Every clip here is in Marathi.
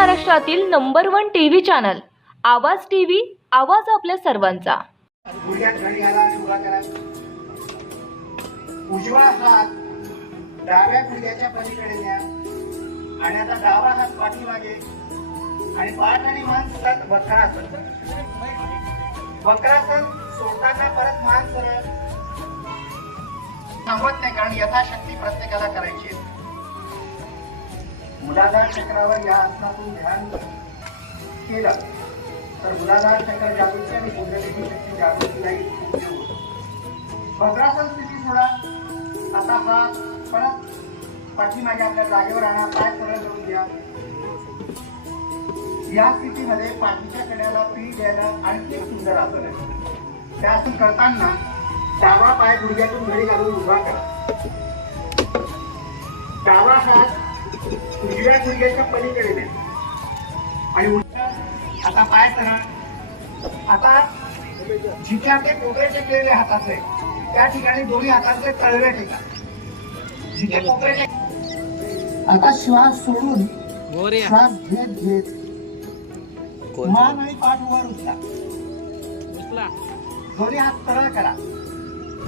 महाराष्ट्रातील number one T V channel Awaaz T V Awaaz आपल्या सर्वांचा. आणि उजवा हात डाव्या गुडघ्याच्या पलीकडे न्या. आणि आता डावा हात पाठीमागे. आणि पाठ आणि मान सुद्धा वक्रासन. वक्रासन सोडताना परत मान सरळ. थांबत नाही कारण यथाशक्ती प्रत्येकाला करायची आहे. मुलाधार चक्रावर या आसनातून ध्यान केलं तर मुलाधार चक्र जागृती आणि कुंडलिनी शक्ती जागृतीलाही खूप स्थिती सोडा. आता हा परत पाठीमागे आपल्या जागेवर आणा. पाय सरळ करून घ्या. या स्थितीमध्ये पाठीच्या कड्याला पीठ द्यायला आणखी एक सुंदर आसन आहे. त्या आसन करताना डावा पाय गुडघ्यातून घडी घालून उभा करा. डावा हात गुडघ्याच्या पलीकडे आणि आता करा आता जिथे कोपरे टेकलेले हाताचे त्या ठिकाणी दोन्ही हाताचे तळवे टेका. जिथे कोपरे आता श्वास सोडून श्वास घेत घेत मान आणि पाठ वर उचला. दोन्ही हात सरळ करा.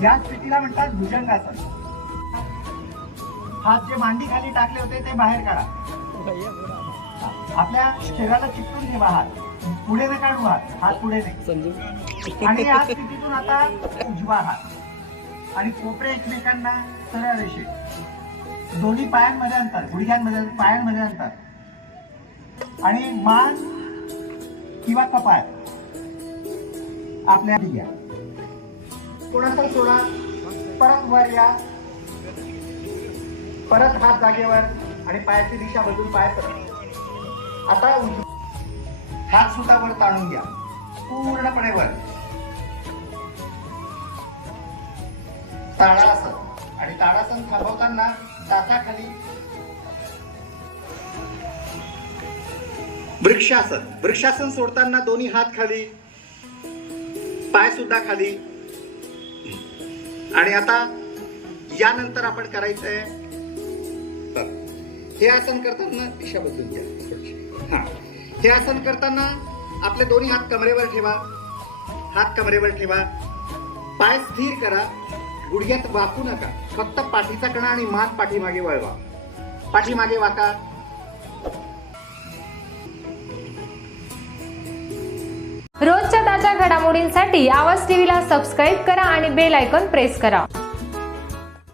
या स्थितीला म्हणतात भुजंगासन. हात जे मांडी खाली टाकले होते ते बाहेर काढा. आपल्या शरीराला चिकटून ठेवा हात पुढे नका काढू हात. हात पुढे नाही. आणि या स्थितीतून आता उजवा हात. आणि कोपरे एकमेकांना सरळ रेषेत. दोन्ही पायांमध्ये अंतर. गुडघ्यांमध्ये पायांमध्ये अंतर. आणि मान किंवा कपाळ. आपल्या घ्या कोणाचा सोडा? परत वर या परत हात जागेवर आणि पायाची दिशा बदलून पाय सरळ आता उजवी हात सुद्धा वर ताणून घ्या. पूर्णपणे वर. ताडासन. आणि ताडासन थांबवताना दाताखाली वृक्षासन. वृक्षासन सोडताना दोन्ही हात खाली. पाय सुद्धा खाली. आणि आता यानंतर आपण करायचंय बघ. हे आसन करताना दिशा बदलून घ्या. थोडीशी. हे आसन करताना आपले दोन्ही हात कमरेवर ठेवा. हात कमरेवर ठेवा. पाय स्थिर करा. गुडघ्यात वाकू नका. फक्त पाठीचा कणा आणि मान पाठीमागे वळवा. पाठीमागे वाका. रोजच्या ताज्या घडामोडींसाठी आवाज टीव्हीला सबस्क्राईब करा आणि बेल आयकॉन प्रेस करा.